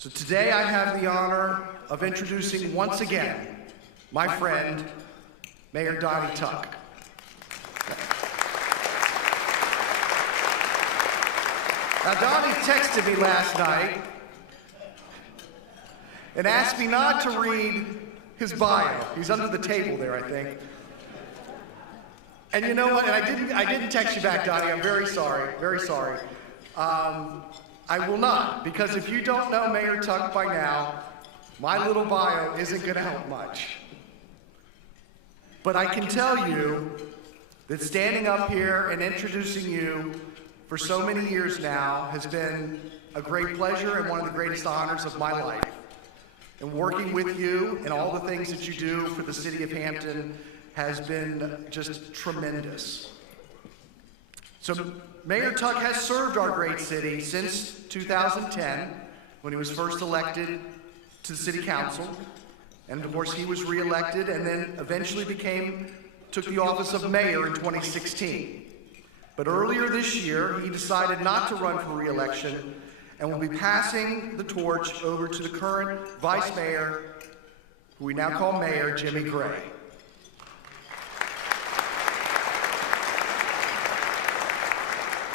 So today I have the honor of introducing once again my friend, Mayor Donnie Tuck. Now Donnie texted me last night and asked me not to read his bio. He's under the table there, I think. And you know what? And I didn't text you back, Donnie. I'm very sorry. Very sorry. I will not, because if you don't know Mayor Tuck by now, my little bio isn't going to help much. But I can tell you that standing up here and introducing you for so many years now has been a great pleasure and one of the greatest honors of my life. And working with you and all the things that you do for the city of Hampton has been just tremendous. So Mayor Tuck has served our great city since 2010, when he was first elected to the city council. And of course he was re-elected and then eventually took the office of mayor in 2016. But earlier this year, he decided not to run for re-election and will be passing the torch over to the current vice mayor, who we now call Mayor Jimmy Gray.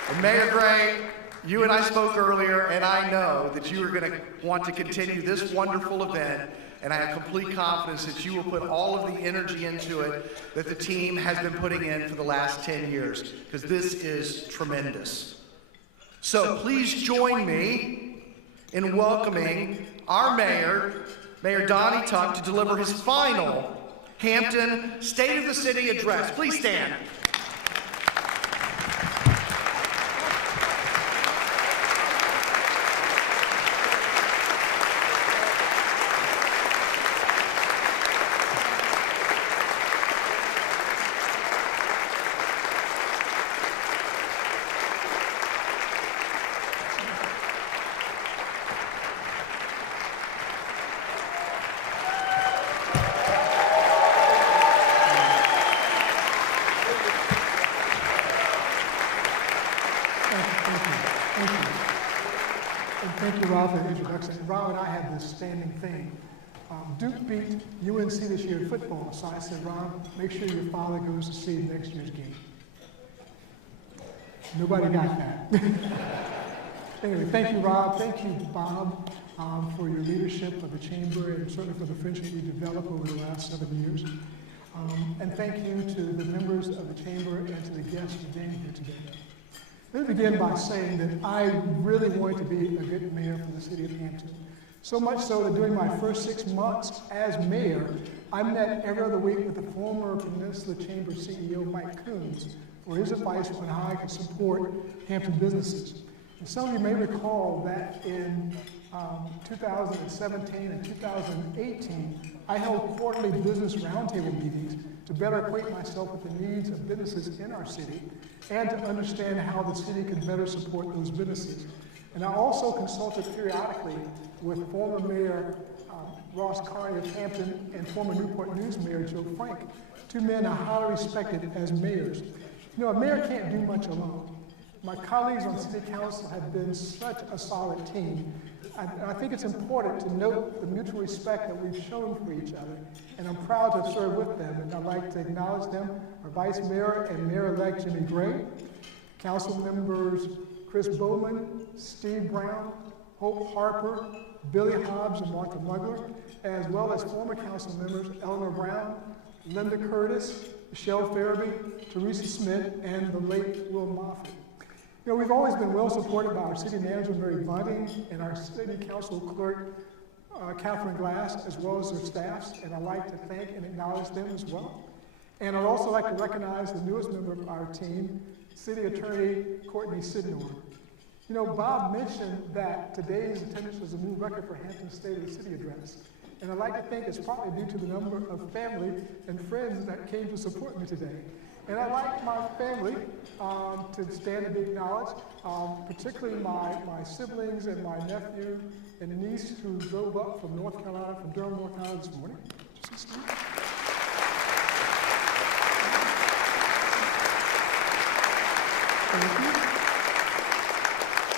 And Mayor Gray, you and I spoke earlier, and I know that you are going to want to continue this wonderful event, and I have complete confidence that you will put all of the energy into it that the team has been putting in for the last 10 years, because this is tremendous. So please join me in welcoming our mayor, Mayor Donnie Tuck, to deliver his final Hampton State of the City address. Please stand. Thank you, Rob, for the introduction. Rob and I had this standing thing. Duke beat UNC this year in football, so I said, Rob, make sure your father goes to see next year's game. Nobody got that. Anyway, thank you, Rob. Thank you, Bob, for your leadership of the Chamber and certainly for the friendship we developed over the last 7 years. And thank you to the members of the Chamber and to the guests for being here today. Let me begin by saying that I really wanted to be a good mayor for the city of Hampton. So much so that during my first 6 months as mayor, I met every other week with the former Peninsula Chamber CEO, Mike Coons, for his advice on how I could support Hampton businesses. And some of you may recall that in 2017 and 2018, I held quarterly business roundtable meetings to better acquaint myself with the needs of businesses in our city and to understand how the city could better support those businesses. And I also consulted periodically with former Mayor Ross Carney of Hampton and former Newport News Mayor Joe Frank, two men are highly respected as mayors. You know, a mayor can't do much alone. My colleagues on city council have been such a solid team. And I think it's important to note the mutual respect that we've shown for each other, and I'm proud to serve with them, and I'd like to acknowledge them, our Vice Mayor and Mayor-elect Jimmy Gray, Council members Chris Bowman, Steve Brown, Hope Harper, Billy Hobbs, and Martha Mugler, as well as former council members Eleanor Brown, Linda Curtis, Michelle Farabee, Teresa Smith, and the late Will Moffitt. You know, we've always been well supported by our city manager, Mary Bunting, and our city council clerk, Catherine Glass, as well as their staffs, and I'd like to thank and acknowledge them as well. And I'd also like to recognize the newest member of our team, City Attorney Courtney Sidnor. You know, Bob mentioned that today's attendance was a new record for Hampton State of the City address. And I'd like to think it's partly due to the number of family and friends that came to support me today. And I'd like my family to stand and be acknowledged, particularly my siblings and my nephew and niece who drove up from North Carolina, from Durham, North Carolina this morning. Thank you.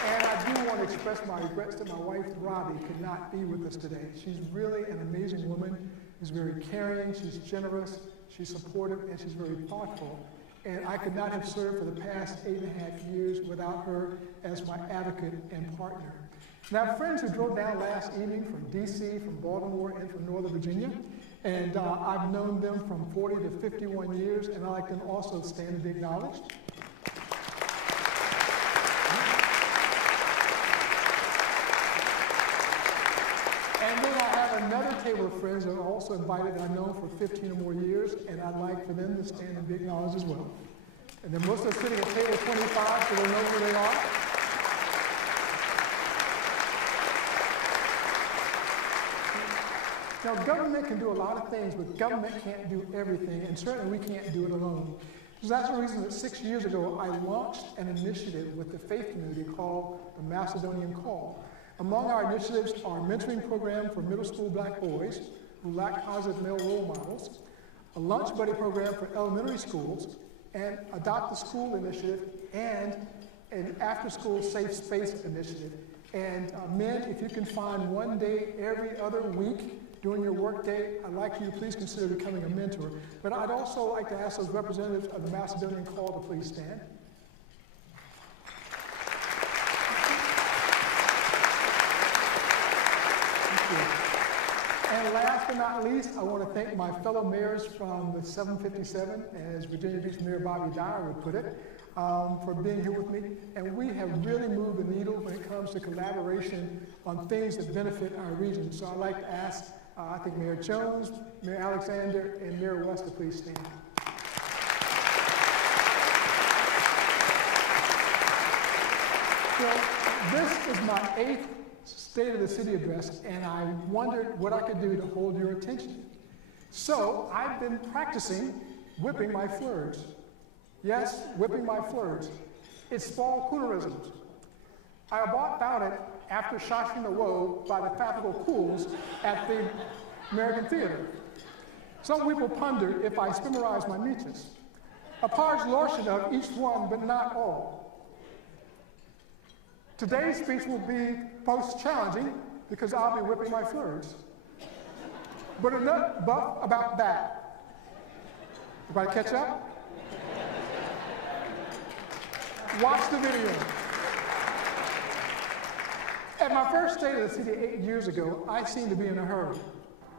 And I do want to express my regrets that my wife, Robbie, could not be with us today. She's really an amazing woman. She's very caring, she's generous, she's supportive, and she's very thoughtful. And I could not have served for the past 8.5 years without her as my advocate and partner. And I have friends who drove down last evening from DC, from Baltimore, and from Northern Virginia. And I've known them from 40 to 51 years, and I'd like them also to stand and be acknowledged. And then I have another table of friends that are also invited that I've known for 15 or more years, and I'd like for them to stand and be acknowledged as well. And then most of us sitting at table 25, so they'll know who they are. Now, government can do a lot of things, but government can't do everything, and certainly we can't do it alone. So that's the reason that 6 years ago, I launched an initiative with the faith community called the Macedonian Call. Among our initiatives are a mentoring program for middle school black boys who lack positive male role models, a lunch buddy program for elementary schools, and Adopt the School initiative, and an after-school safe space initiative. And men, if you can find one day every other week during your work day, I'd like you to please consider becoming a mentor. But I'd also like to ask those representatives of the Macedonian Call to please stand. And last but not least, I want to thank my fellow mayors from the 757, as Virginia Beach Mayor Bobby Dyer would put it, for being here with me. And we have really moved the needle when it comes to collaboration on things that benefit our region. So I'd like to ask, I think Mayor Jones, Mayor Alexander, and Mayor West to please stand. So this is my 8th State of the City address, and I wondered what I could do to hold your attention. So I've been practicing whipping my flirts. Yes, whipping my flirts. It's fall coolerisms. I found it after shocking the woe by the fabrical pools at the American Theater. Some people ponder if I spimerize my niches. A large lotion of each one, but not all. Today's speech will be post-challenging because I'll be whipping my flirts. But enough about that. Everybody catch up? Watch the video. At my first State of the City 8 years ago, I seemed to be in a hurry.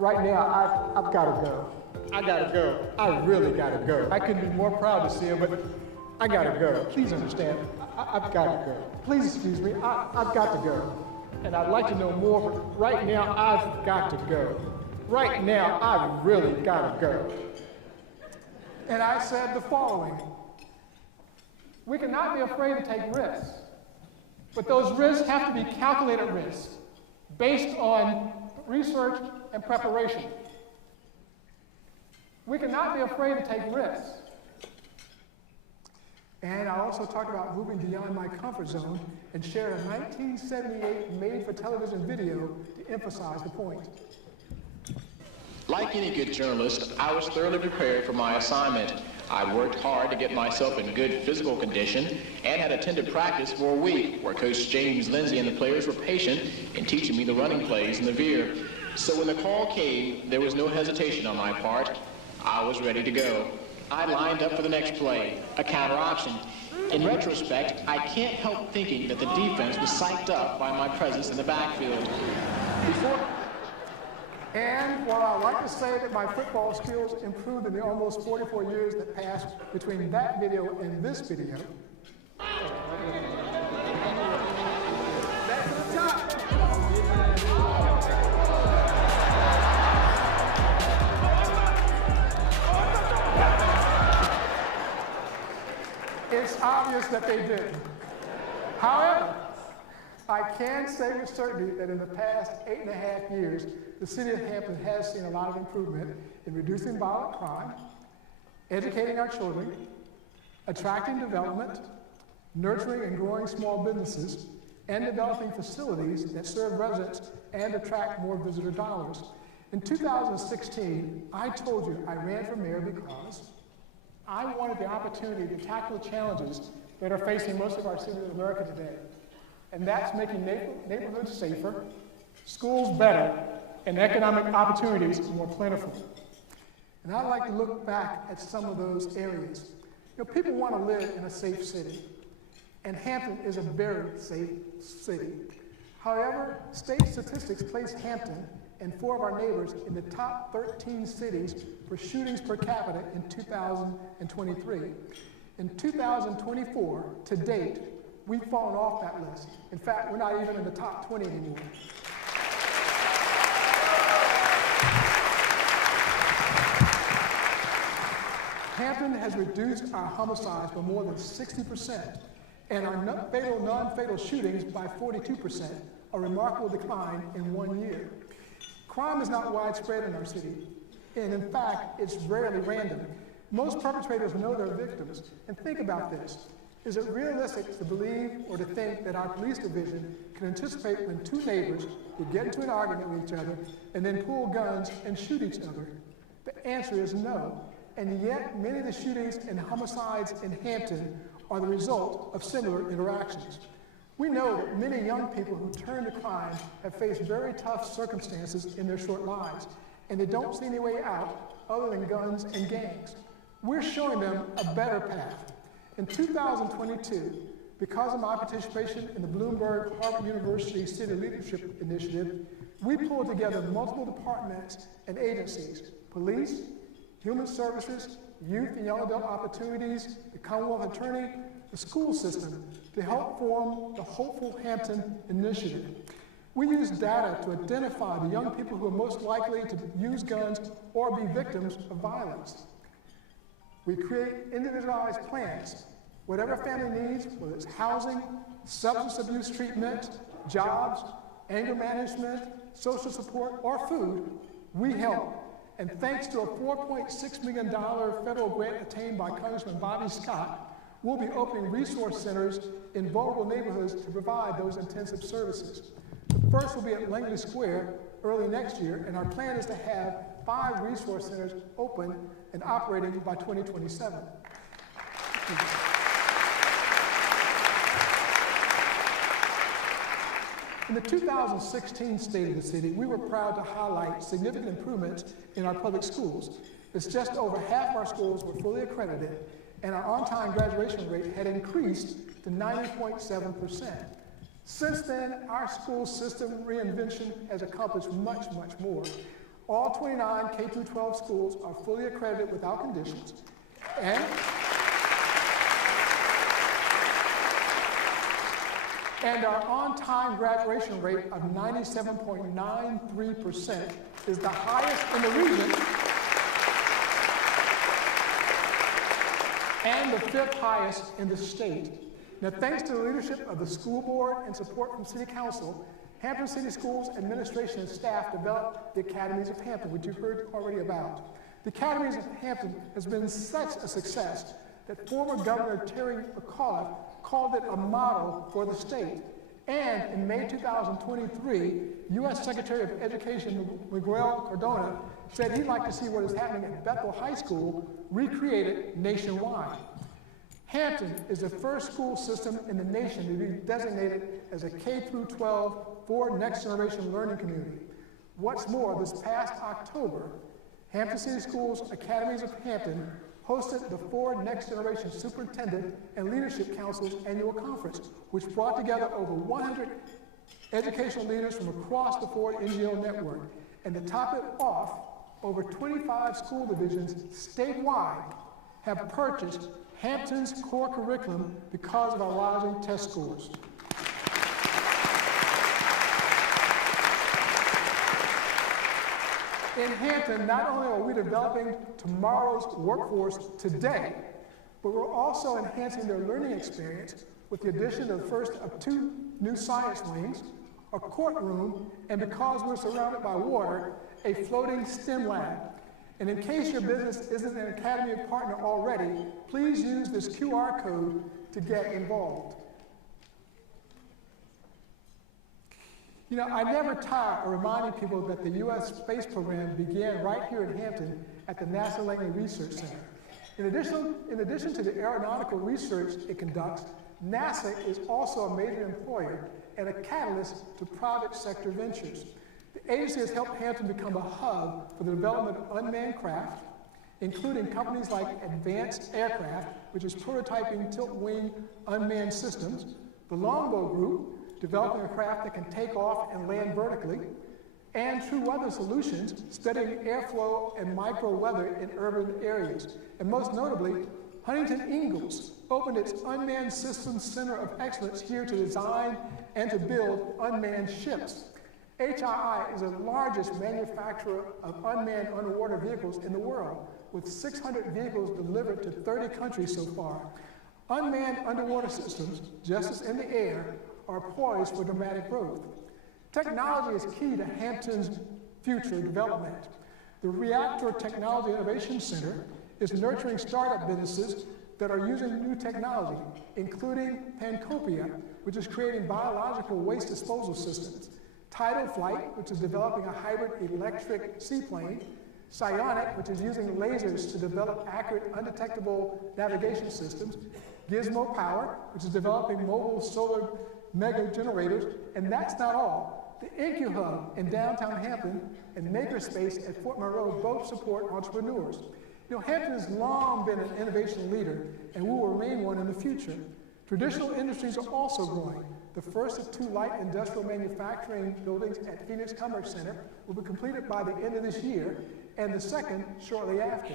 Right now, I've got to go. I got to go. I really got to go. I couldn't be more proud to see him, but I got to go. Please understand. I've got to go. Please excuse me. I've got to go. And I'd like to know more, but right now, I've got to go. Right now, I've really got to go. And I said the following. We cannot be afraid to take risks, but those risks have to be calculated risks based on research and preparation. We cannot be afraid to take risks. And I also talked about moving beyond my comfort zone and shared a 1978 made-for-television video to emphasize the point. Like any good journalist, I was thoroughly prepared for my assignment. I worked hard to get myself in good physical condition and had attended practice for a week where Coach James Lindsay and the players were patient in teaching me the running plays in the veer. So when the call came, there was no hesitation on my part. I was ready to go. I lined up for the next play, a counter option. In retrospect, I can't help thinking that the defense was psyched up by my presence in the backfield. And while I like to say that my football skills improved in the almost 44 years that passed between that video and this video, back to the top. It's obvious that they didn't. However, I can say with certainty that in the past 8.5 years, the city of Hampton has seen a lot of improvement in reducing violent crime, educating our children, attracting development, nurturing and growing small businesses, and developing facilities that serve residents and attract more visitor dollars. In 2016, I told you I ran for mayor because I wanted the opportunity to tackle the challenges that are facing most of our cities in America today. and that's making neighborhoods safer, schools better, and economic opportunities more plentiful. And I'd like to look back at some of those areas. People want to live in a safe city, and Hampton is a very safe city. However, state statistics place Hampton and 4 of our neighbors in the top 13 cities for shootings per capita in 2023. In 2024, to date, we've fallen off that list. In fact, we're not even in the top 20 anymore. Hampton has reduced our homicides by more than 60%, and our non-fatal shootings by 42%, a remarkable decline in 1 year. Crime is not widespread in our city, and in fact, it's rarely random. Most perpetrators know their victims, and think about this. Is it realistic to believe or to think that our police division can anticipate when 2 neighbors would get into an argument with each other and then pull guns and shoot each other? The answer is no. And yet, many of the shootings and homicides in Hampton are the result of similar interactions. We know that many young people who turn to crime have faced very tough circumstances in their short lives, and they don't see any way out other than guns and gangs. We're showing them a better path. In 2022, because of my participation in the Bloomberg Harvard University City Leadership Initiative, we pulled together multiple departments and agencies: police, human services, youth and young adult opportunities, the Commonwealth Attorney, the school system, to help form the Hopeful Hampton Initiative. We use data to identify the young people who are most likely to use guns or be victims of violence. We create individualized plans. Whatever family needs, whether it's housing, substance abuse treatment, jobs, anger management, social support, or food, we help. And thanks to a $4.6 million federal grant attained by Congressman Bobby Scott, we'll be opening resource centers in vulnerable neighborhoods to provide those intensive services. The first will be at Langley Square early next year, and our plan is to have 5 resource centers open and operating by 2027. In the 2016 State of the City, we were proud to highlight significant improvements in our public schools. It's just over half our schools were fully accredited, and our on-time graduation rate had increased to 90.7%. Since then, our school system reinvention has accomplished much, much more. All 29 K-12 schools are fully accredited without conditions, and our on-time graduation rate of 97.93% is the highest in the region and the 5th highest in the state. Now, thanks to the leadership of the school board and support from City Council, Hampton City Schools administration and staff developed the Academies of Hampton, which you've heard already about. The Academies of Hampton has been such a success that former Governor Terry McAuliffe called it a model for the state. And in May 2023, U.S. Secretary of Education Miguel Cardona said he'd like to see what is happening at Bethel High School recreated nationwide. Hampton is the first school system in the nation to be designated as a K-12 for next generation learning community. What's more, this past October, Hampton City Schools Academies of Hampton hosted the Ford Next Generation Superintendent and Leadership Council's annual conference, which brought together over 100 educational leaders from across the Ford NGO network. And to top it off, over 25 school divisions statewide have purchased Hampton's core curriculum because of our rising test scores. In Hampton, not only are we developing tomorrow's workforce today, but we're also enhancing their learning experience with the addition of the first of 2 new science wings, a courtroom, and because we're surrounded by water, a floating STEM lab. And in case your business isn't an Academy partner already, please use this QR code to get involved. You know, I never tire of reminding people that the U.S. space program began right here in Hampton at the NASA Langley Research Center. In addition to the aeronautical research it conducts, NASA is also a major employer and a catalyst to private sector ventures. The agency has helped Hampton become a hub for the development of unmanned craft, including companies like Advanced Aircraft, which is prototyping tilt-wing unmanned systems, the Longbow Group, developing a craft that can take off and land vertically, and True Weather Solutions, studying airflow and micro-weather in urban areas. And most notably, Huntington Ingalls opened its Unmanned Systems Center of Excellence here to design and to build unmanned ships. HII is the largest manufacturer of unmanned underwater vehicles in the world, with 600 vehicles delivered to 30 countries so far. Unmanned underwater systems, just as in the air, are poised for dramatic growth. Technology is key to Hampton's future development. The Reactor Technology Innovation Center is nurturing startup businesses that are using new technology, including Pancopia, which is creating biological waste disposal systems, Tidal Flight, which is developing a hybrid electric seaplane, Psionic, which is using lasers to develop accurate, undetectable navigation systems, Gizmo Power, which is developing mobile solar mega generators, and that's not all. The IncuHub in downtown Hampton and Makerspace at Fort Monroe both support entrepreneurs. You know, Hampton has long been an innovation leader and will remain one in the future. Traditional industries are also growing. The first of 2 light industrial manufacturing buildings at Phoenix Commerce Center will be completed by the end of this year, and the second shortly after.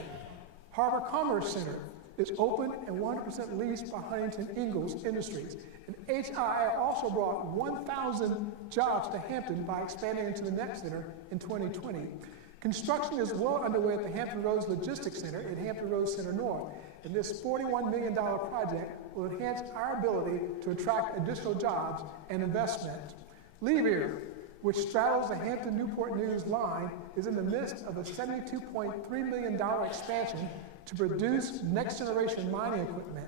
Harbor Commerce Center is open and 100% leased by Huntington Ingalls Industries. And HII also brought 1,000 jobs to Hampton by expanding into the next center in 2020. Construction is well underway at the Hampton Roads Logistics Center at Hampton Roads Center North, and this $41 million project will enhance our ability to attract additional jobs and investment. Levier, which straddles the Hampton-Newport News line, is in the midst of a $72.3 million expansion to produce next-generation mining equipment.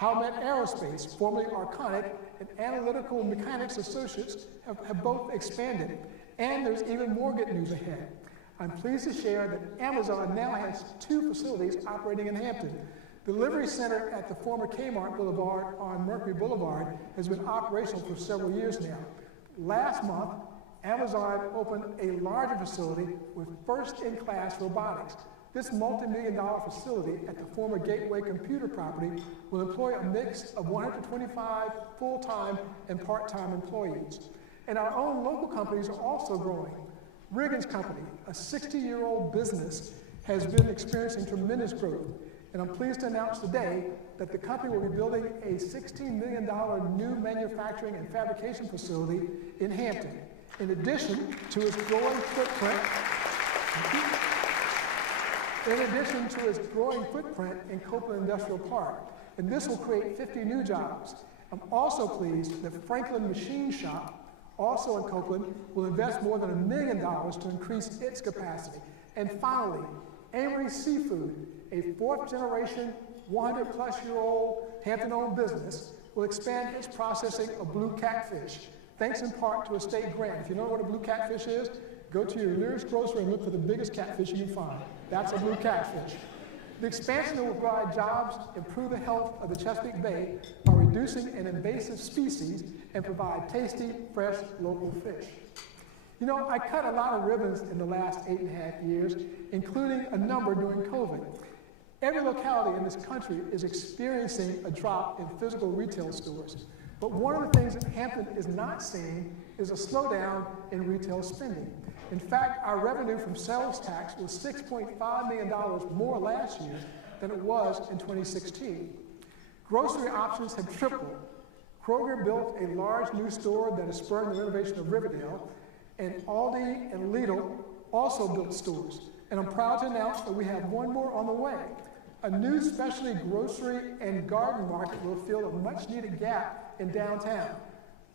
Howmet Aerospace, formerly Arconic, and Analytical Mechanics Associates have both expanded, and there's even more good news ahead. I'm pleased to share that Amazon now has 2 facilities operating in Hampton. The delivery center at the former Kmart Boulevard on Mercury Boulevard has been operational for several years now. Last month, Amazon opened a larger facility with first-in-class robotics. This multi-million-dollar facility at the former Gateway Computer property will employ a mix of 125 full-time and part-time employees. And our own local companies are also growing. Riggins Company, a 60-year-old business, has been experiencing tremendous growth. And I'm pleased to announce today that the company will be building a $16 million new manufacturing and fabrication facility in Hampton. In addition to its growing footprint, in Copeland Industrial Park, and this will create 50 new jobs. I'm also pleased that Franklin Machine Shop, also in Copeland, will invest more than $1 million to increase its capacity. And finally, Amory Seafood, a 4th-generation, 100-plus-year-old Hampton-owned business, will expand its processing of blue catfish, thanks in part to a state grant. If you don't know what a blue catfish is, go to your nearest grocery and look for the biggest catfish you can find. That's a blue catfish. The expansion will provide jobs, improve the health of the Chesapeake Bay by reducing an invasive species, and provide tasty, fresh, local fish. You know, I cut a lot of ribbons in the last 8.5 years, including a number during COVID. Every locality in this country is experiencing a drop in physical retail stores. But one of the things that Hampton is not seeing is a slowdown in retail spending. In fact, our revenue from sales tax was $6.5 million more last year than it was in 2016. Grocery options have tripled. Kroger built a large new store that is spurring the renovation of Riverdale, and Aldi and Lidl also built stores. And I'm proud to announce that we have one more on the way. A new specialty grocery and garden market will fill a much-needed gap in downtown.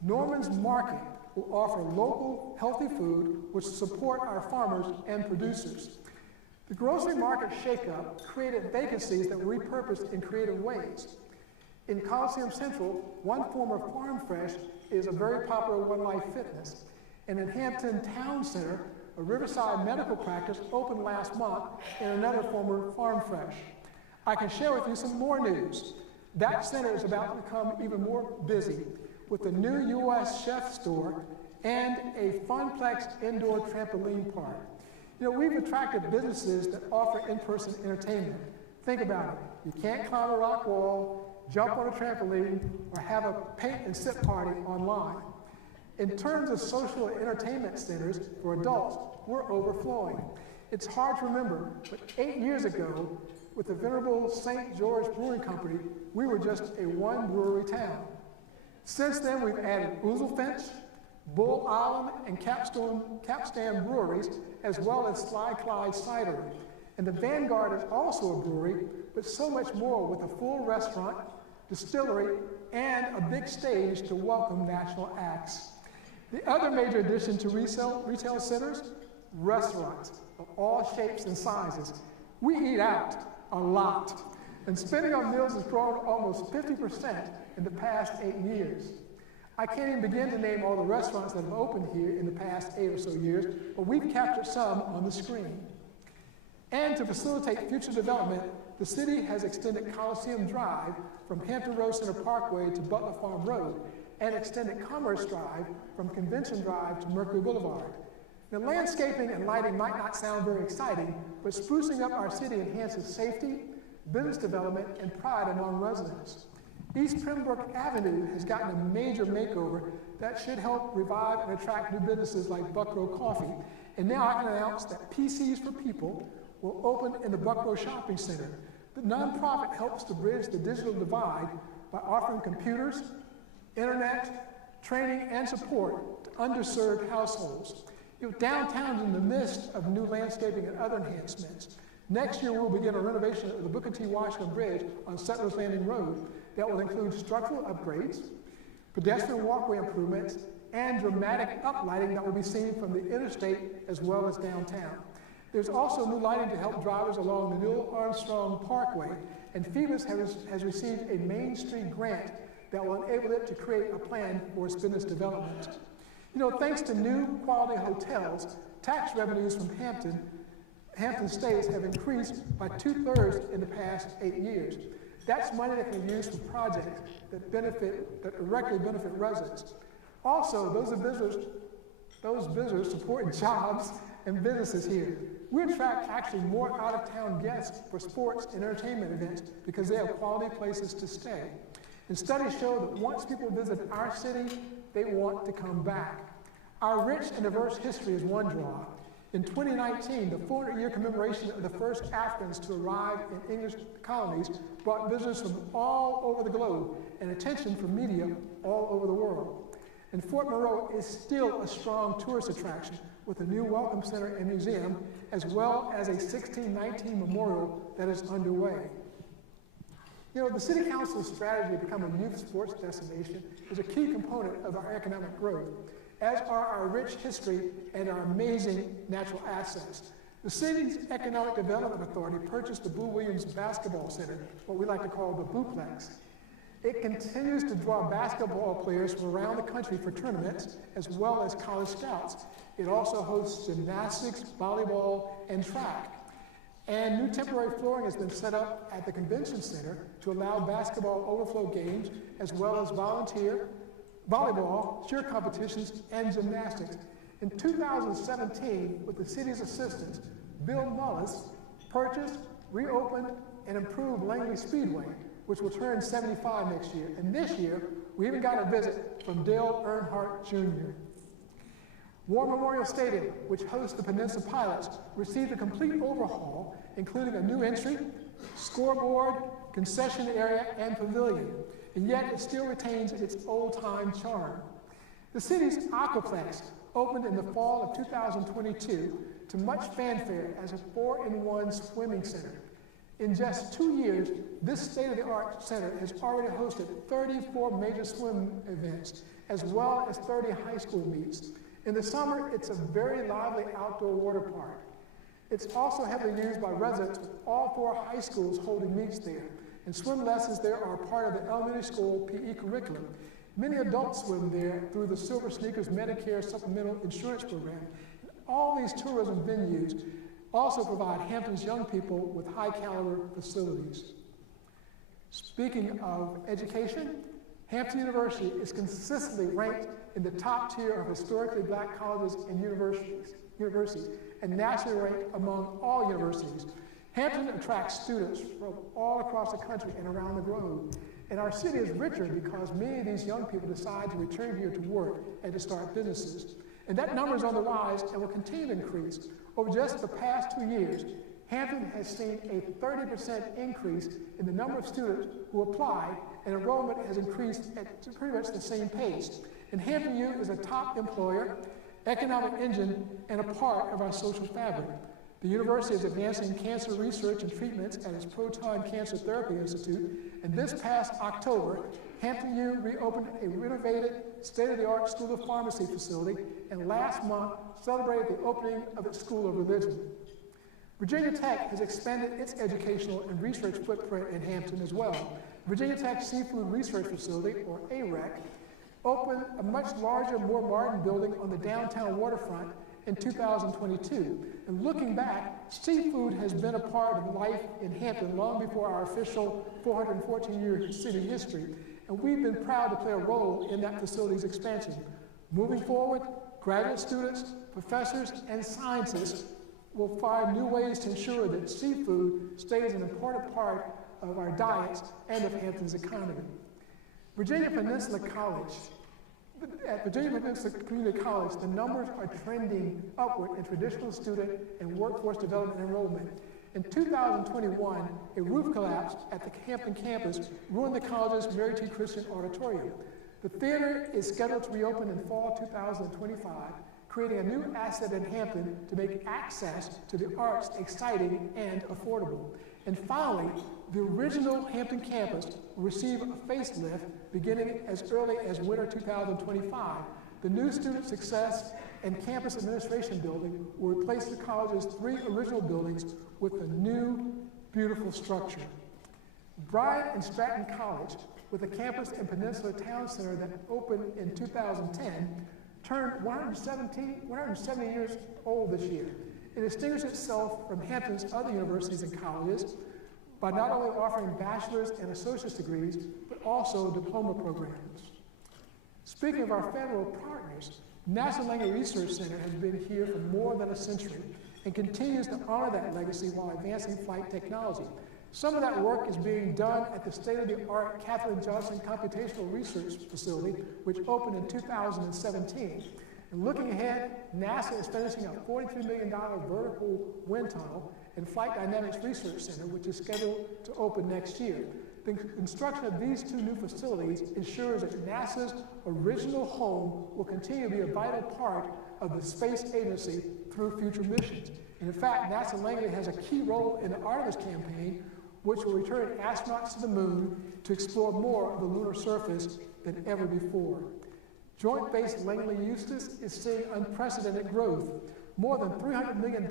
Norman's Market will offer local, healthy food which will support our farmers and producers. The grocery market shakeup created vacancies that were repurposed in creative ways. In Coliseum Central, one former Farm Fresh is a very popular One Life Fitness. And in Hampton Town Center, a Riverside medical practice opened last month in another former Farm Fresh. I can share with you some more news. That center is about to become even more busy. with a new U.S. Chef store and a Funplex indoor trampoline park. You know, we've attracted businesses that offer in-person entertainment. Think about it. You can't climb a rock wall, jump on a trampoline, or have a paint and sip party online. In terms of social and entertainment centers for adults, we're overflowing. It's hard to remember, but 8 years ago, with the venerable St. George Brewing Company, we were just a one-brewery town. Since then, we've added Ouzelfinch, Bull Island, and Capstan breweries, as well as Sly Clyde Cidery. And the Vanguard is also a brewery, but so much more, with a full restaurant, distillery, and a big stage to welcome national acts. The other major addition to retail centers, restaurants of all shapes and sizes. We eat out a lot, and spending on meals has grown almost 50% in the past 8 years. I can't even begin to name all the restaurants that have opened here in the past 8 or so years, but we've captured some on the screen. And to facilitate future development, the city has extended Coliseum Drive from Hampton Road Center Parkway to Butler Farm Road, and extended Commerce Drive from Convention Drive to Mercury Boulevard. Now, landscaping and lighting might not sound very exciting, but sprucing up our city enhances safety, business development, and pride among residents. East Pembroke Avenue has gotten a major makeover that should help revive and attract new businesses like Buckrow Coffee. And now I can announce that PCs for People will open in the Buckrow Shopping Center. The nonprofit helps to bridge the digital divide by offering computers, internet, training, and support to underserved households. You know, downtown is in the midst of new landscaping and other enhancements. Next year, we'll begin a renovation of the Booker T. Washington Bridge on Settlers Landing Road that will include structural upgrades, pedestrian walkway improvements, and dramatic uplighting that will be seen from the interstate as well as downtown. There's also new lighting to help drivers along the Neil Armstrong Parkway, and FEMA has received a Main Street grant that will enable it to create a plan for its business development. You know, thanks to new quality hotels, tax revenues from Hampton States have increased by 2/3 in the past 8 years. That's money that can be used for projects that directly benefit residents. Also, those visitors support jobs and businesses here. We attract actually more out-of-town guests for sports and entertainment events because they have quality places to stay. And studies show that once people visit our city, they want to come back. Our rich and diverse history is one draw. In 2019, the 400-year commemoration of the first Africans to arrive in English colonies brought visitors from all over the globe and attention from media all over the world. And Fort Monroe is still a strong tourist attraction with a new Welcome Center and museum, as well as a 1619 memorial that is underway. You know, the City Council's strategy to become a youth sports destination is a key component of our economic growth, as are our rich history and our amazing natural assets. The city's Economic Development Authority purchased the Boo Williams Basketball Center, what we like to call the Booplex. It continues to draw basketball players from around the country for tournaments, as well as college scouts. It also hosts gymnastics, volleyball, and track. And new temporary flooring has been set up at the Convention Center to allow basketball overflow games, as well as volleyball, cheer competitions, and gymnastics. In 2017, with the city's assistance, Bill Mullis purchased, reopened, and improved Langley Speedway, which will turn 75 next year. And this year, we even got a visit from Dale Earnhardt Jr. War Memorial Stadium, which hosts the Peninsula Pilots, received a complete overhaul, including a new entry, scoreboard, concession area, and pavilion. And yet it still retains its old-time charm. The city's Aquaplex opened in the fall of 2022 to much fanfare as a 4-in-1 swimming center. In just 2 years, this state-of-the-art center has already hosted 34 major swim events, as well as 30 high school meets. In the summer, it's a very lively outdoor water park. It's also heavily used by residents, with all 4 high schools holding meets there. And swim lessons there are part of the elementary school PE curriculum. Many adults swim there through the Silver Sneakers Medicare Supplemental Insurance Program. And all these tourism venues also provide Hampton's young people with high-caliber facilities. Speaking of education, Hampton University is consistently ranked in the top tier of historically black colleges and universities, and nationally ranked among all universities. Hampton attracts students from all across the country and around the globe. And our city is richer because many of these young people decide to return here to work and to start businesses. And that number is on the rise and will continue to increase. Over just the past 2 years, Hampton has seen a 30% increase in the number of students who apply, and enrollment has increased at pretty much the same pace. And Hampton U is a top employer, economic engine, and a part of our social fabric. The university is advancing cancer research and treatments at its Proton Cancer Therapy Institute, and this past October, Hampton U reopened a renovated, state-of-the-art School of Pharmacy facility, and last month celebrated the opening of its School of Religion. Virginia Tech has expanded its educational and research footprint in Hampton as well. Virginia Tech Seafood Research Facility, or AREC, opened a much larger, more modern building on the downtown waterfront in 2022. And looking back, seafood has been a part of life in Hampton long before our official 414-year city history, and we've been proud to play a role in that facility's expansion. Moving forward, graduate students, professors, and scientists will find new ways to ensure that seafood stays an important part of our diets and of Hampton's economy. Virginia Peninsula College. At Virginia Peninsula Community College, the numbers are trending upward in traditional student and workforce development enrollment. In 2021, a roof collapse at the Hampton campus ruined the college's Mary T. Christian Auditorium. The theater is scheduled to reopen in fall 2025, creating a new asset in Hampton to make access to the arts exciting and affordable. And finally, the original Hampton campus will receive a facelift beginning as early as winter 2025. The new Student Success and Campus Administration building will replace the college's 3 original buildings with a new, beautiful structure. Bryant and Stratton College, with a campus and Peninsula Town Center that opened in 2010, turned 170 years old this year. It distinguished itself from Hampton's other universities and colleges by not only offering bachelor's and associate's degrees, but also diploma programs. Speaking of our federal partners, NASA Langley Research Center has been here for more than a century and continues to honor that legacy while advancing flight technology. Some of that work is being done at the state-of-the-art Kathleen Johnson Computational Research Facility, which opened in 2017. And looking ahead, NASA is finishing a $43 million vertical wind tunnel and Flight Dynamics Research Center, which is scheduled to open next year. The construction of these 2 new facilities ensures that NASA's original home will continue to be a vital part of the space agency through future missions. And in fact, NASA Langley has a key role in the Artemis campaign, which will return astronauts to the moon to explore more of the lunar surface than ever before. Joint Base Langley-Eustis is seeing unprecedented growth. More than $300 million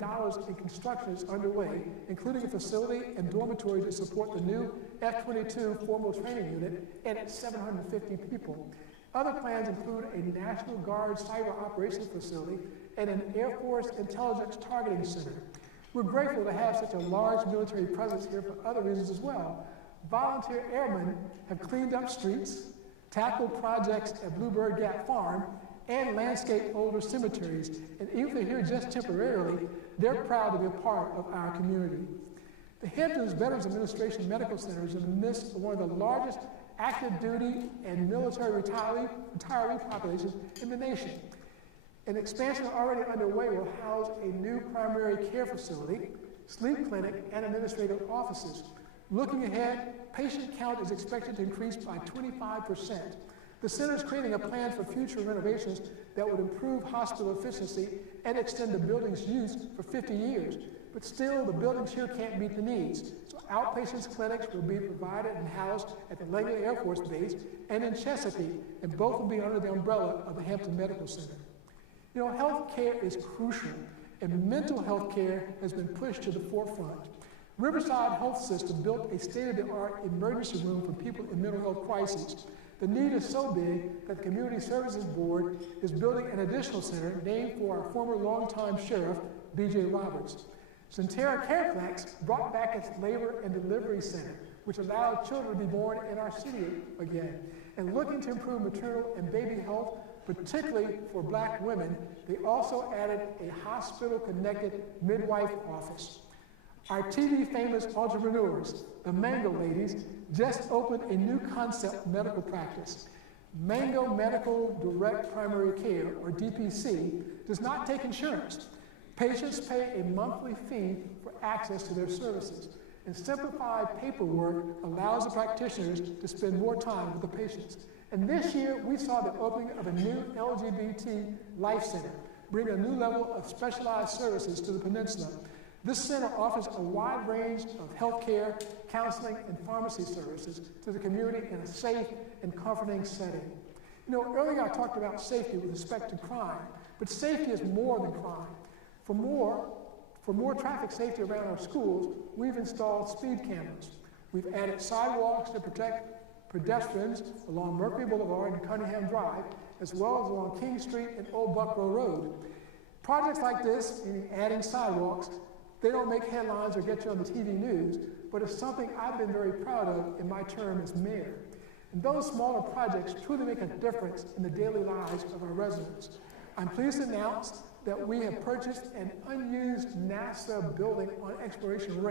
in construction is underway, including a facility and dormitory to support the new F-22 Formal Training Unit and its 750 people. Other plans include a National Guard Cyber Operations Facility and an Air Force Intelligence Targeting Center. We're grateful to have such a large military presence here for other reasons as well. Volunteer airmen have cleaned up streets, tackled projects at Bluebird Gap Farm, and landscaped older cemeteries. And even if they're here just temporarily, they're proud to be a part of our community. The Hamptons Veterans Administration Medical Center is in the midst of one of the largest active duty and military retiree populations in the nation. An expansion already underway will house a new primary care facility, sleep clinic, and administrative offices. Looking ahead, patient count is expected to increase by 25%. The center is creating a plan for future renovations that would improve hospital efficiency and extend the building's use for 50 years. But still, the buildings here can't meet the needs. So outpatient clinics will be provided and housed at the Langley Air Force Base and in Chesapeake, and both will be under the umbrella of the Hampton Medical Center. You know, health care is crucial, and mental health care has been pushed to the forefront. Riverside Health System built a state-of-the-art emergency room for people in mental health crises. The need is so big that the Community Services Board is building an additional center named for our former longtime sheriff, B.J. Roberts. Centera Careplex brought back its labor and delivery center, which allowed children to be born in our city again. And looking to improve maternal and baby health, particularly for Black women, they also added a hospital-connected midwife office. Our TV famous entrepreneurs, the Mango Ladies, just opened a new concept medical practice. Mango Medical Direct Primary Care, or DPC, does not take insurance. Patients pay a monthly fee for access to their services, and simplified paperwork allows the practitioners to spend more time with the patients. And this year, we saw the opening of a new LGBT Life Center, bringing a new level of specialized services to the peninsula. This center offers a wide range of healthcare, counseling, and pharmacy services to the community in a safe and comforting setting. You know, earlier I talked about safety with respect to crime, but safety is more than crime. For more traffic safety around our schools, we've installed speed cameras. We've added sidewalks to protect pedestrians along Mercury Boulevard and Cunningham Drive, as well as along King Street and Old Buckrow Road. Projects like this, meaning adding sidewalks, they don't make headlines or get you on the TV news, but it's something I've been very proud of in my term as mayor. And those smaller projects truly make a difference in the daily lives of our residents. I'm pleased to announce that we have purchased an unused NASA building on Exploration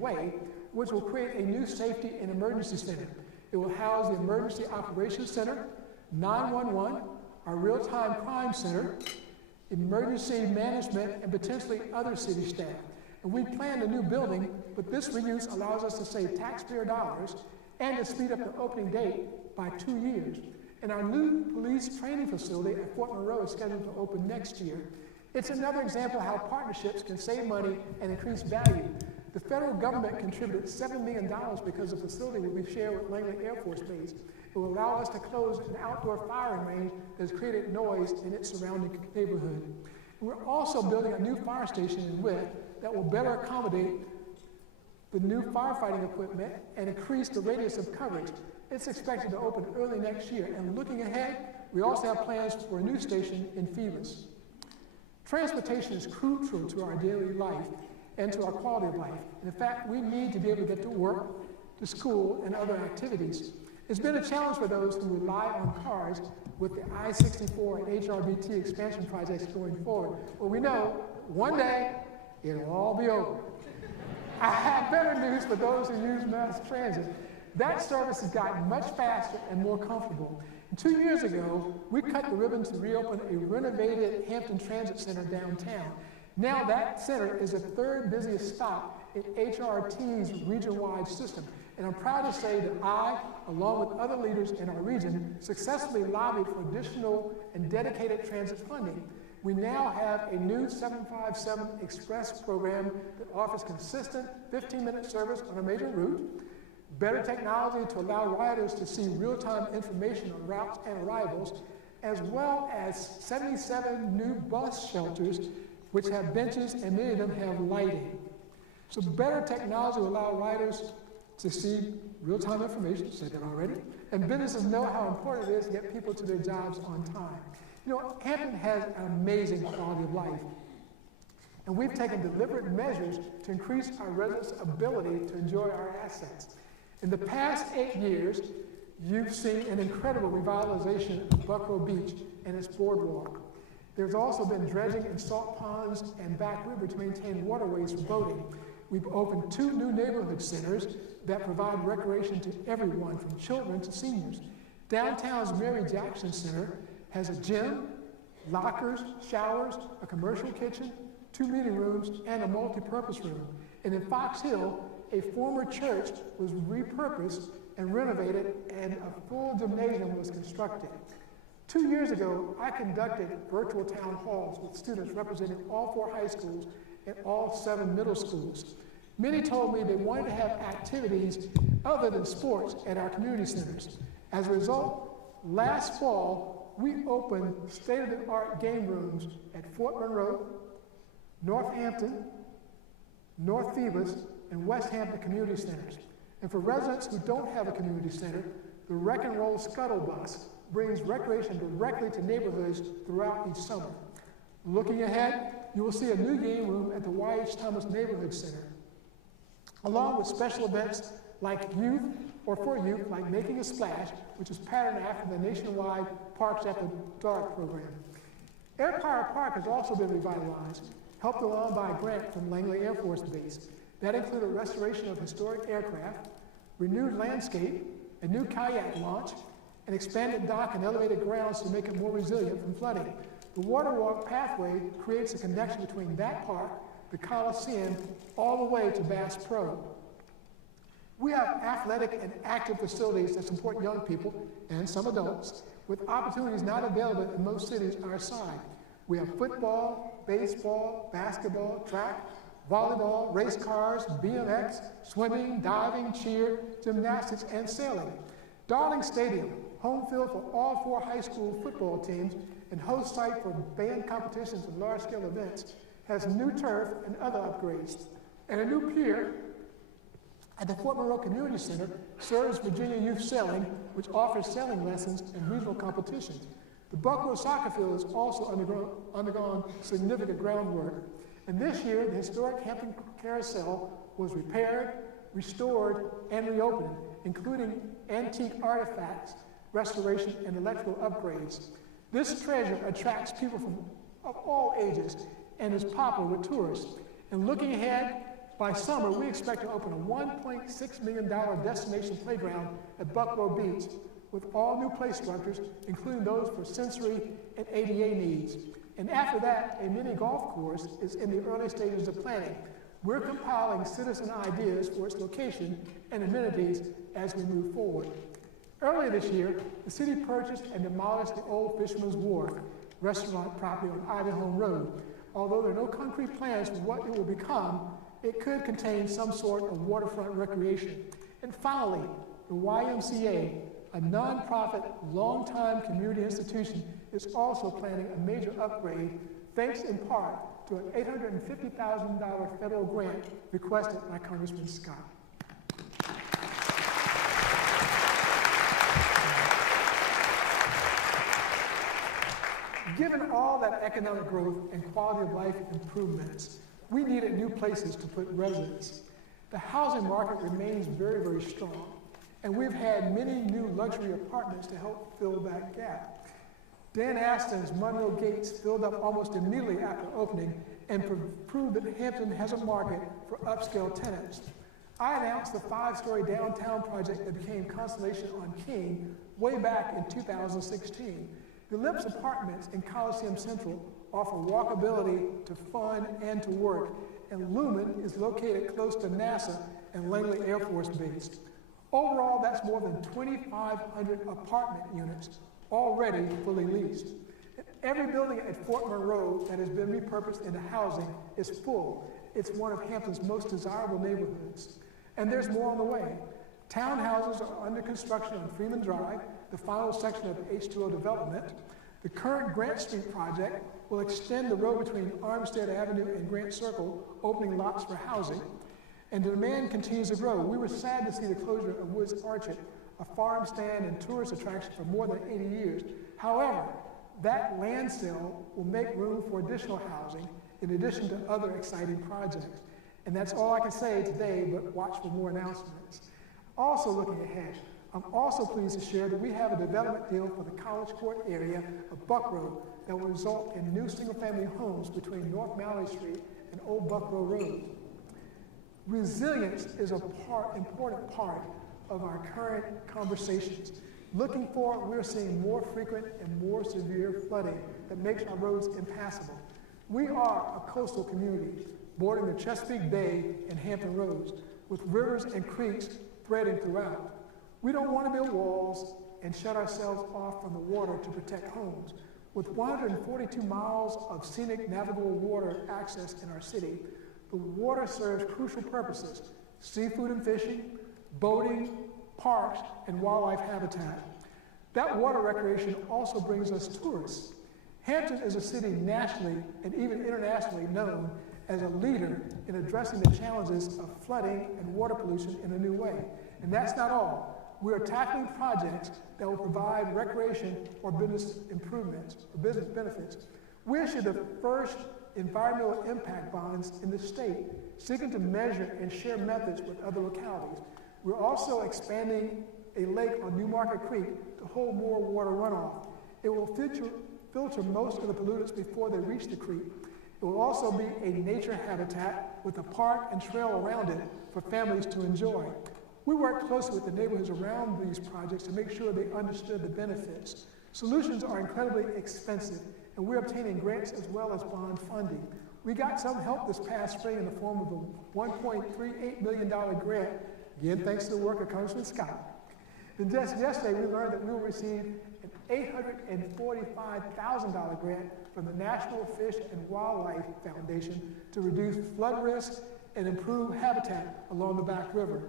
Way, which will create a new safety and emergency center. It will house the Emergency Operations Center, 911, our real-time crime center, emergency management, and potentially other city staff. And we planned a new building, but this reuse allows us to save taxpayer dollars and to speed up the opening date by 2 years. And our new police training facility at Fort Monroe is scheduled to open next year. It's another example of how partnerships can save money and increase value. The federal government contributed $7 million because the facility will be shared with Langley Air Force Base. It will allow us to close an outdoor firing range that has created noise in its surrounding neighborhood. And we're also building a new fire station in Witt that will better accommodate the new firefighting equipment and increase the radius of coverage. It's expected to open early next year. And looking ahead, we also have plans for a new station in Phoebus. Transportation is crucial to our daily life and to our quality of life. And in fact, we need to be able to get to work, to school, and other activities. It's been a challenge for those who rely on cars with the I-64 and HRBT expansion projects going forward. Well, we know one day it'll all be over. I have better news for those who use mass transit. That service has gotten much faster and more comfortable. And 2 years ago, we cut the ribbon to reopen a renovated Hampton Transit Center downtown. Now that center is the third busiest stop in HRT's region-wide system. And I'm proud to say that I, along with other leaders in our region, successfully lobbied for additional and dedicated transit funding. We now have a new 757 Express program that offers consistent 15-minute service on a major route, better technology to allow riders to see real-time information on routes and arrivals, as well as 77 new bus shelters which have benches and many of them have lighting. So better technology will allow riders to see real-time information, said that already, and businesses know how important it is to get people to their jobs on time. You know, Hampton has an amazing quality of life, and we've taken deliberate measures to increase our residents' ability to enjoy our assets. In the past 8 years, you've seen an incredible revitalization of Buckrow Beach and its boardwalk. There's also been dredging in salt ponds and back river to maintain waterways for boating. We've opened 2 new neighborhood centers that provide recreation to everyone, from children to seniors. Downtown's Mary Jackson Center has a gym, lockers, showers, a commercial kitchen, 2 meeting rooms, and a multi-purpose room. And in Fox Hill, a former church was repurposed and renovated, and a full gymnasium was constructed. 2 years ago, I conducted virtual town halls with students representing all 4 high schools and all 7 middle schools. Many told me they wanted to have activities other than sports at our community centers. As a result, last fall, we opened state-of-the-art game rooms at Fort Monroe, Northampton, North Phoebus, and West Hampton community centers. And for residents who don't have a community center, the Wreck and Roll Scuttle Bus brings recreation directly to neighborhoods throughout each summer. Looking ahead, you will see a new game room at the Y.H. Thomas Neighborhood Center, along with special events like youth or for youth, like Making a Splash, which is patterned after the nationwide Parks After Dark program. Empire Park has also been revitalized, helped along by a grant from Langley Air Force Base. That included restoration of historic aircraft, renewed landscape, a new kayak launch, an expanded dock and elevated grounds to make it more resilient from flooding. The water walk pathway creates a connection between that park, the Coliseum, all the way to Bass Pro. We have athletic and active facilities that support young people and some adults with opportunities not available in most cities our size. We have football, baseball, basketball, track, volleyball, race cars, BMX, swimming, diving, cheer, gymnastics, and sailing. Darling Stadium, home field for all 4 high school football teams and host site for band competitions and large-scale events, has new turf and other upgrades. And a new pier at the Fort Monroe Community Center serves Virginia Youth Sailing, which offers sailing lessons and regional competitions. The Buckrow Soccer Field has also undergone significant groundwork. And this year, the historic Hampton Carousel was repaired, restored, and reopened, including antique artifacts, restoration, and electrical upgrades. This treasure attracts people of all ages and is popular with tourists. And looking ahead, by summer, we expect to open a $1.6 million destination playground at Buckrow Beach with all new play structures, including those for sensory and ADA needs. And after that, a mini golf course is in the early stages of planning. We're compiling citizen ideas for its location and amenities as we move forward. Earlier this year, the city purchased and demolished the old Fisherman's Wharf restaurant property on Ivanhoe Road. Although there are no concrete plans for what it will become, it could contain some sort of waterfront recreation. And finally, the YMCA, a nonprofit, long-time community institution, is also planning a major upgrade, thanks in part to an $850,000 federal grant requested by Congressman Scott. Given all that economic growth and quality of life improvements, we needed new places to put residents. The housing market remains very, very strong, and we've had many new luxury apartments to help fill that gap. Dan Aston's Monroe Gates filled up almost immediately after opening and proved that Hampton has a market for upscale tenants. I announced the 5-story downtown project that became Constellation on King way back in 2016. The Lips Apartments in Coliseum Central offer walkability to fun and to work, and Lumen is located close to NASA and Langley Air Force Base. Overall, that's more than 2,500 apartment units already fully leased. Every building at Fort Monroe that has been repurposed into housing is full. It's one of Hampton's most desirable neighborhoods. And there's more on the way. Townhouses are under construction on Freeman Drive, the final section of the H2O development. The current Grant Street project will extend the road between Armstead Avenue and Grant Circle, opening lots for housing. And the demand continues to grow. We were sad to see the closure of Woods Orchard, a farm stand and tourist attraction for more than 80 years. However, that land sale will make room for additional housing in addition to other exciting projects. And that's all I can say today, but watch for more announcements. Also looking ahead, I'm also pleased to share that we have a development deal for the College Court area of Buckrow that will result in new single-family homes between North Mallory Street and Old Buckrow Road. Resilience is an important part of our current conversations. Looking forward, we're seeing more frequent and more severe flooding that makes our roads impassable. We are a coastal community bordering the Chesapeake Bay and Hampton Roads, with rivers and creeks threading throughout. We don't want to build walls and shut ourselves off from the water to protect homes. With 142 miles of scenic navigable water access in our city, the water serves crucial purposes: seafood and fishing, boating, parks, and wildlife habitat. That water recreation also brings us tourists. Hampton is a city nationally and even internationally known as a leader in addressing the challenges of flooding and water pollution in a new way. And that's not all. We are tackling projects that will provide recreation or business improvements or business benefits. We issued the first environmental impact bonds in the state, seeking to measure and share methods with other localities. We're also expanding a lake on Newmarket Creek to hold more water runoff. It will filter most of the pollutants before they reach the creek. It will also be a nature habitat with a park and trail around it for families to enjoy. We worked closely with the neighborhoods around these projects to make sure they understood the benefits. Solutions are incredibly expensive, and we're obtaining grants as well as bond funding. We got some help this past spring in the form of a $1.38 million grant, again thanks to the work of Congressman Scott. And just yesterday, we learned that we will receive an $845,000 grant from the National Fish and Wildlife Foundation to reduce flood risks and improve habitat along the Back River.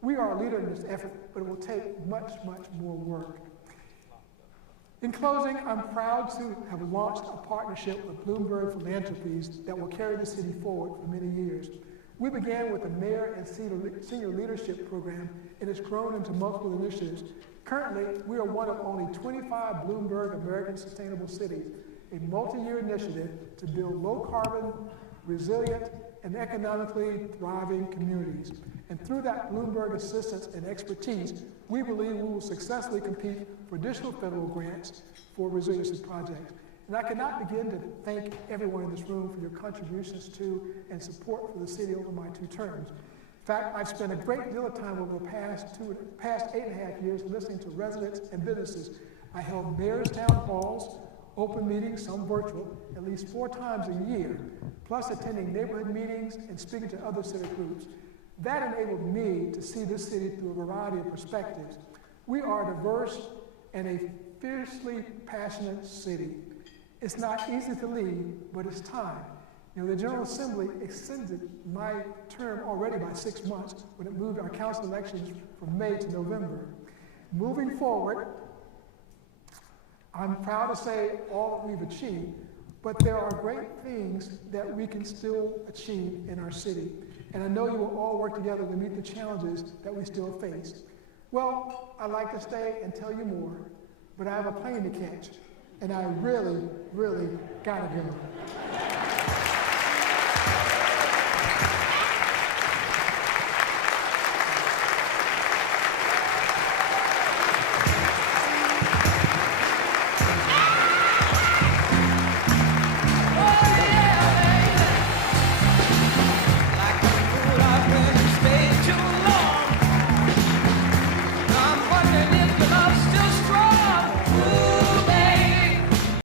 We are a leader in this effort, but it will take much, much more work. In closing, I'm proud to have launched a partnership with Bloomberg Philanthropies that will carry the city forward for many years. We began with the Mayor and Senior Leadership Program, and it's grown into multiple initiatives. Currently, we are one of only 25 Bloomberg American Sustainable Cities, a multi-year initiative to build low-carbon, resilient, and economically thriving communities. And through that Bloomberg assistance and expertise, we believe we will successfully compete for additional federal grants for resiliency projects. And I cannot begin to thank everyone in this room for your contributions to and support for the city over my 2 terms. In fact, I've spent a great deal of time over the past 8.5 years listening to residents and businesses. I held mayor's town halls, open meetings, some virtual, at least 4 times a year, plus attending neighborhood meetings and speaking to other civic groups. That enabled me to see this city through a variety of perspectives. We are a diverse and a fiercely passionate city. It's not easy to lead, but it's time. You know, the General Assembly extended my term already by 6 months when it moved our council elections from May to November. Moving forward, I'm proud to say all that we've achieved, but there are great things that we can still achieve in our city. And I know you will all work together to meet the challenges that we still face. Well, I'd like to stay and tell you more, but I have a plane to catch, and I really, really gotta go.